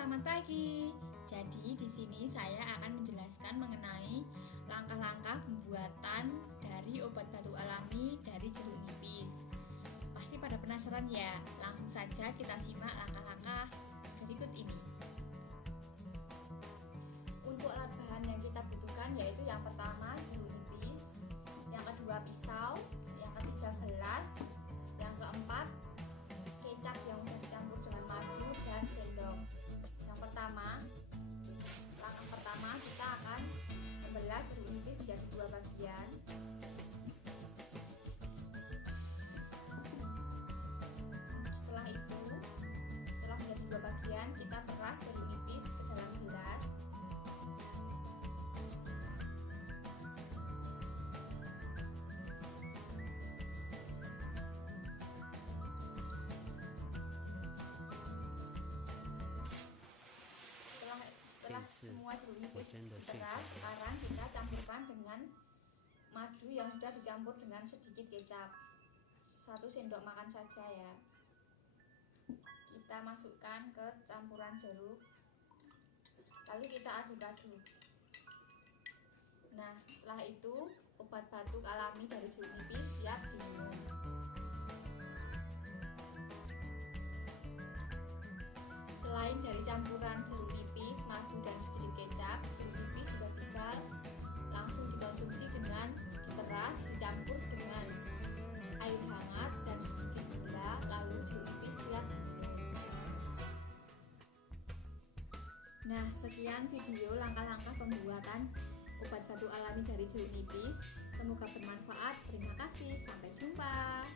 selamat pagi. Jadi di sini saya akan menjelaskan mengenai langkah-langkah pembuatan dari obat batu alami dari jeruk nipis. Pasti pada penasaran ya? Langsung saja kita simak langkah-langkah berikut ini. Untuk alat bahan yang kita butuhkan yaitu yang pertama jeruk nipis, yang kedua pisau, yang ketiga gelas, yang keempat kecap yang sudah dicampur dengan madu dan sendok. Langkah pertama kita akan membelah jeruk nipis menjadi dua bagian. Setelah menjadi dua bagian, kita peras jeruk nipis ke dalam gelas. Setelah semua jeruk nipis diperas, sekarang kita campurkan dengan madu yang sudah dicampur dengan sedikit kecap, 1 sendok makan saja ya. Kita masukkan ke campuran jeruk, lalu kita aduk-aduk. Nah, setelah itu obat batuk alami dari jeruk nipis siap diminum. Selain dari campuran jeruk nipis, madu dan sedikit kecap, jeruk nipis juga bisa langsung dikonsumsi dengan diperas, dicampur dengan air hangat dan sedikit gula, lalu jeruk nipis siap diminum. Nah, sekian video langkah-langkah pembuatan obat batu alami dari jeruk nipis. Semoga bermanfaat. Terima kasih. Sampai jumpa.